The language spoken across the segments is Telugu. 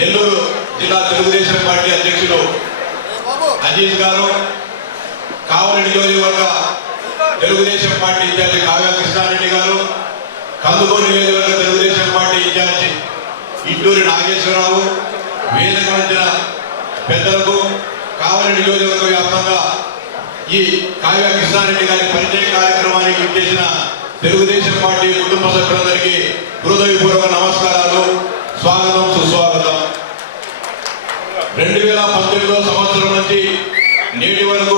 నెల్లూరు జిల్లా తెలుగుదేశం పార్టీ అధ్యక్షులు అజీజ్ గారు, కావలి నియోజకవర్గ తెలుగుదేశం పార్టీ ఇన్ఛార్జి కావ్య కృష్ణారెడ్డి గారు, కందుకూరు నియోజకవర్గ తెలుగుదేశం పార్టీ ఇన్ఛార్జి ఇంటూరి నాగేశ్వరరావు, వేదిక వచ్చిన పెద్దలకు, కావలి నియోజకవర్గ వ్యాప్తంగా ఈ కావ్య కృష్ణారెడ్డి గారి పరిచయ కార్యక్రమానికి ఇచ్చేసిన తెలుగుదేశం పార్టీ కుటుంబ సభ్యులందరికీ హృదయపూర్వక నమస్కారాలు, స్వాగతం, సుస్వాగతం. 2019 సంవత్సరం నుంచి నేటి వరకు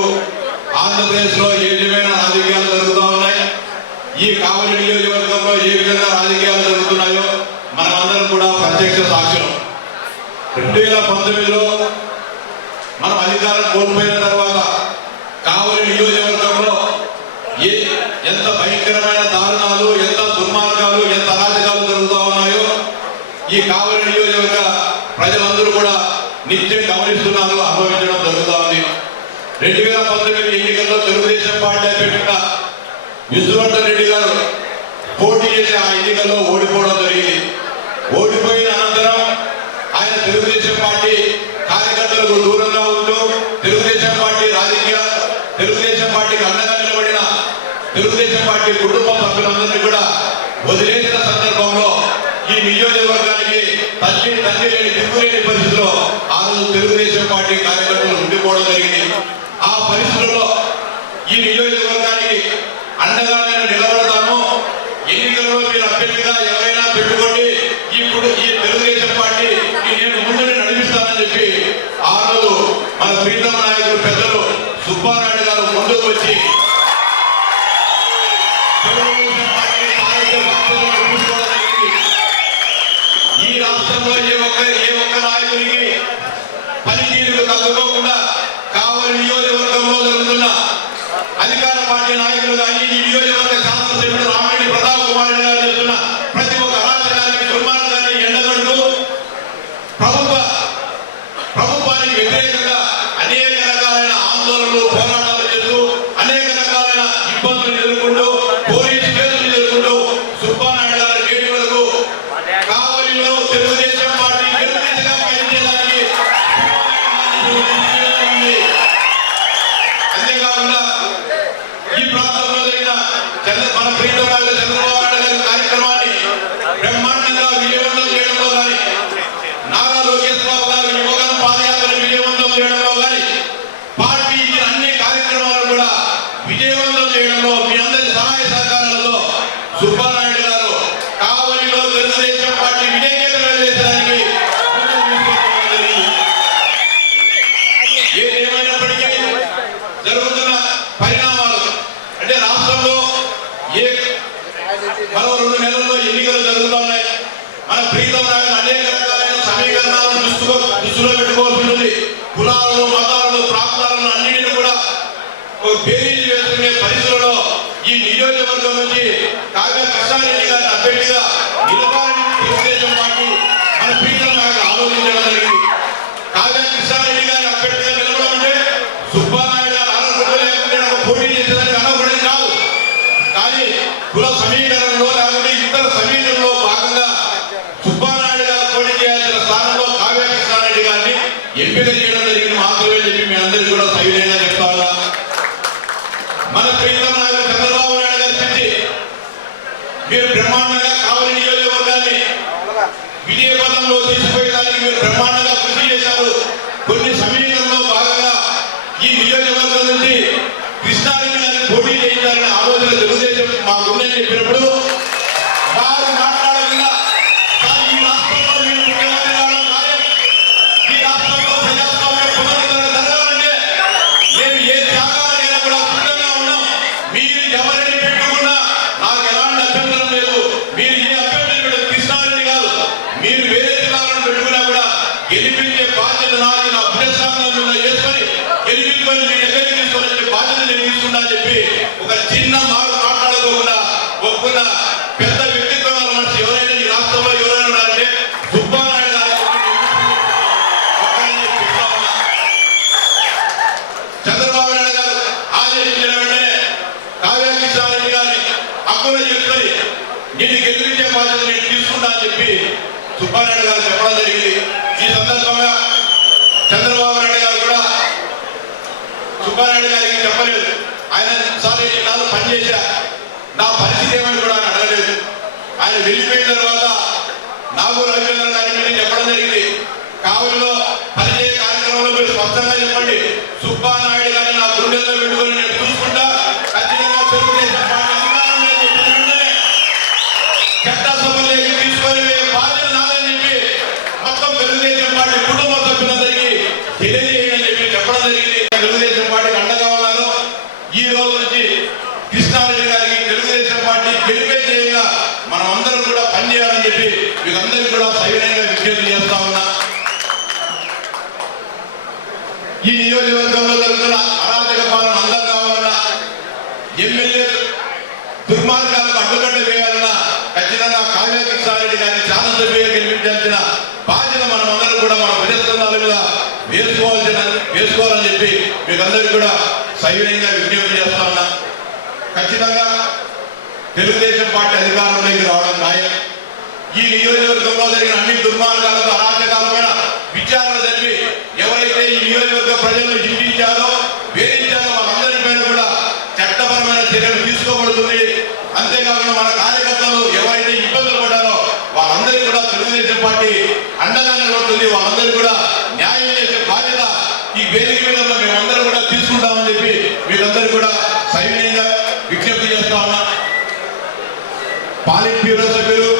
ఆంధ్రప్రదేశ్లో ఏ విధమైన రాజకీయాలు జరుగుతూ ఉన్నాయి, ఈ కావలి నియోజకవర్గంలో ఏ విధంగా రాజకీయాలు జరుగుతున్నాయో మనమందరం కూడా ప్రత్యక్ష సాక్ష్యం. 2019లో మనం అధికారం కోల్పోయిన తర్వాత కావలి నియోజకవర్గంలో ఎంత భయంకరమైన దారుణాలు, ఎంత దుర్మార్గాలు, ఎంత అరాచకాలు జరుగుతూ ఉన్నాయో ఈ కావలి నియోజకవర్గ ప్రజలందరూ కూడా నిత్యం గమనిస్తున్నారు, అనుభవించడం జరుగుతూ ఉంది. 2019 ఎన్నికల్లో తెలుగుదేశం పార్టీ పెట్టిన విష్ణువర్ధన్ రెడ్డి గారు పోటీ చేసి ఆ ఎన్నికల్లో ఓడిపోవడం జరిగింది. ఓడిపోయిన అనంతరం ఆయన తెలుగుదేశం పార్టీ కార్యకర్తలకు దూరంగా ఉంటూ తెలుగుదేశం పార్టీకి అండగా నిలబడిన తెలుగుదేశం పార్టీ కుటుంబ సభ్యులందరినీ కూడా వదిలేసిన సందర్భంలో ఈ నియోజకవర్గానికి తల్లి లేని దిక్కులేని పరిస్థితిలో ఆ రోజు తెలుగుదేశం పార్టీ కార్యకర్తలు ఉండిపోవడం జరిగింది. ఆ పరిస్థితుల్లో ఈ నియోజకవర్గానికి అండగా నేను నిలబడతాను, ఎన్నికల్లో మీరు అభ్యర్థిగా ఎవరైనా పెట్టుకోండి, ఈ తెలుగుదేశం పార్టీ నేను ముందుని నడిపిస్తానని చెప్పి ఆ రోజు మన ప్రీతమ నాయకులు పెద్దలు సుబ్బారాయుడు గారు ముందుకు వచ్చి తెలుగుదేశం పార్టీ ఈ రాష్ట్రంలో ఏ ఒక్క నాయకుడికి పనితీరుకు తగ్గుకోకుండా కావలి నియోజకవర్గంలో జరుగుతున్న అధికార పార్టీ నాయకులు కానీ ఈ నియోజకవర్గ శాసనసభ్యుడు రామిరెడ్డి ప్రతాప్ కుమార్ రెడ్డి గారు చేస్తున్న ప్రతి ఒక్క అరాచకానికి, దుర్మార్గాన్ని ఎండగడుతూ ప్రభుత్వానికి వ్యతిరేకంగా అనేక రకాలైన ఆందోళనలు, పోరాటాలు చేస్తూ అనేక రకాలైన ఇబ్బందులు ఎదుర్కొంటూ పోలీసు కేసులు ఎదుర్కొంటూ సుబ్బారాయుడు గారి నేటి వరకు కావలిలో తెలుగుదేశం పార్టీ గెలుపుగా పనిచేయడానికి అంతేకాకుండా ఈ ప్రాంతంలో జరిగిన మన ప్రీతమ నాయకులు చంద్రబాబు నాయుడు గారి కార్యక్రమాన్ని బ్రహ్మాండంగా విజయవంతం చేయడంలో కానీ, నారా లోకేష్ బాబు గారు యువగణం పాదయాత్రను విజయవంతం చేయడంలో కానీ, పార్టీ అన్ని కార్యక్రమాలను కూడా విజయవంతం చేయడంలో మీ అందరి సహాయ సహకారాలతో సుబ్బారాయుడు గారు కావలిలో తెలుగుదేశం పార్టీ విజయకేతనం చేసడానికి ఏదేమైనప్పటికీ జరుగుతున్న పరిణామాలు అంటే రాష్ట్రంలో మరో 2 నెలల్లో ఎన్నికలు జరుగుతున్నాయి. మన ప్రీతమ నాయకులు అనేక రకాలైన సమీకరణాలను దృష్టిలో పెట్టుకోవాల్సి ఉంటుంది. కులాలను, మతాలను, ప్రాంతాలను అన్నింటినీ కూడా బేరీజు వేసుకునే పరిస్థితుల్లో ఈ నియోజకవర్గం నుంచి కావ్య కృష్ణారెడ్డి గారిని అభ్యర్థిగా నిలవాలని తెలుగుదేశం పార్టీ మన ప్రీతమ నాయకులు ఆలోచించడం జరిగింది. కావ్య కృష్ణారెడ్డి గారి అభ్యర్థిగా నిలవాలంటే సుబ్బారాయుడు గారు ఆరోగ్యంలో లేకుంటే పోటీ చేసేదానికి అనవసరం కాదు. కానీ కుల సమీకరణలో లేకపోతే ఇతర సమీకరణలో భాగంగా సుబ్బారాయుడు గారు పోటీ చేయాల్సిన స్థానంలో కావ్య కృష్ణారెడ్డి గారిని ఎంపిక చేయడం జరిగింది మాత్రమే చెప్పి మీ అందరికీ కూడా సవినయంగా చెప్తా ఉన్నా. మన ప్రీతమ నాయకులు చంద్రబాబు నాయుడు గారి నుంచి మీరు బ్రహ్మాండంగా కావలి నియోజకవర్గాన్ని విజయపథంలో తీసుకుపోయేదానికి మీరు బ్రహ్మాండంగా కృషి చేశారు. కొన్ని సమీకరణలో భాగంగా ఈ నియోజకవర్గం నుంచి కృష్ణారెడ్డి గారిని పోటీ చేయించాలనే ఆలోచన తెలుగుదేశం మాకుందని చెప్పినప్పుడు వారు మాట్లాడకుండా ఈ రాష్ట్రంలో మీరు ముఖ్యమంత్రి కావడం ఖాయం, ఈ రాష్ట్రంలో ప్రజాస్వామ్య పునరుద్ధరణ జరగాలంటే మేము ఏ త్యాగాలైనా కూడా సిద్ధంగా ఉన్నాం. మీరు ఎవరిని పెట్టుకున్నా నాకు ఎలాంటి అభ్యంతరం లేదు. మీరు ఏ అభ్యర్థిని పెట్టు, కృష్ణారెడ్డి కాదు, మీరు వేరే జిల్లాలను పెట్టుకున్నా కూడా గెలిపించే బాధ్యత నాకు, నా అభ్యర్థాంగంలో వేసుకొని గెలిపించుకొని మీ దగ్గరికి తీసుకొని బాధ్యత నేను తీసుకున్నా చెప్పి ఒక చిన్న మాట్లాడుకోకుండా ఒప్పుకున్న పెద్ద వ్యక్తిత్వాల మనిషి ఎవరైనా ఈ రాష్ట్రంలో ఎవరైనా ఉన్నారంటే సుబ్బారాయుడు గారు. చంద్రబాబు నాయుడు గారు ఆదేశించిన వెంటనే కావ్య కృష్ణారెడ్డి గారిని హక్కున చెప్తుంది, నిన్ను గెలిపించే బాధ్యత నేను తీసుకున్నా అని చెప్పి సుబ్బారెడ్డి గారు చెప్పడం జరిగింది. ఈ సందర్భంగా చంద్రబాబు నాయుడు గారు కూడా సుబ్బారెడ్డి గారికి చెప్పలేదు. ఆయన సార్ నాలుగు పనిచేశా, నా పరిస్థితి ఏమని కూడా ఆయన అడగలేదు. ఆయన వెళ్ళిపోయిన తర్వాత నాగూర్ రవిచంద్ర గారికి చెప్పడం జరిగింది. కావులలో పనిచేయ కార్యక్రమంలో మీరు స్పష్టంగా చెప్పండి, సుబ్బానాయుడు గారిని నా గుండెల్లో పెట్టుకొని నేను చూసుకుంటా, ఖచ్చితంగా తెలుగుదేశం పార్టీ అధికారంలో వెంటనే చట్టసభలోకి తీసుకొని బాధ్యత నాదని చెప్పి మొత్తం తెలుగుదేశం పార్టీ కుటుంబ సభ్యులందరికీ తెలియజేయని చెప్పి చెప్పడం జరిగింది. తెలుగుదేశం పార్టీకి అండగా ఉన్నాను. ఈ రోజు నుంచి కృష్ణారెడ్డి గారికి తెలుగుదేశం పార్టీ గెలిపే చేయంగా మనం అందరం కూడా పనిచేయాలని చెప్పి మీకందరికీ కూడా సవినయంగా విజ్ఞప్తి చేస్తా ఉన్నా. ఈ నియోజకవర్గంలో జరుగుతున్న అరాచక పాలన అందం కావాలన్నా, ఎమ్మెల్యే దుర్మార్గాలకు అడ్డుకట్ట వేయాలన్నా ఖచ్చితంగా కావ్య కృష్ణారెడ్డి గారిని శాసనసభ్యుగా గెలిపించాల్సిన బాధ్యత మనం అందరం కూడా మన ప్రజాస్వామ్యాల మీద వేసుకోవాలని చెప్పి మీకందరికీ కూడా సవినయంగా విజ్ఞప్తి చేస్తా ఉన్నా. ఖచ్చితంగా తెలుగుదేశం పార్టీ అధికారంలోకి రావడం ఖాయం. ఈ నియోజకవర్గంలో జరిగిన అన్ని దుర్మార్గాలకు అరాచకాలపైన విచారణ జరిపి ఎవరైతే ఈ నియోజకవర్గ ప్రజలను హింసించారో వేధించారో వాళ్ళందరిపైన కూడా చట్టపరమైన చర్యలు తీసుకోబడుతుంది. అంతేకాకుండా మన కార్యకర్తలు ఎవరైతే ఇబ్బందులు పడ్డారో వాళ్ళందరికీ కూడా తెలుగుదేశం పార్టీ అండగా నిలబడుతుంది. వాళ్ళందరికీ కూడా న్యాయం చేసే బాధ్యత ఈ వేదిక మీద మేమందరం కూడా తీసుకుంటామని చెప్పి మీరందరూ కూడా సవినయంగా విజ్ఞప్తి చేస్తా ఉన్నా. పాలిట్ బ్యూరో సభ్యులు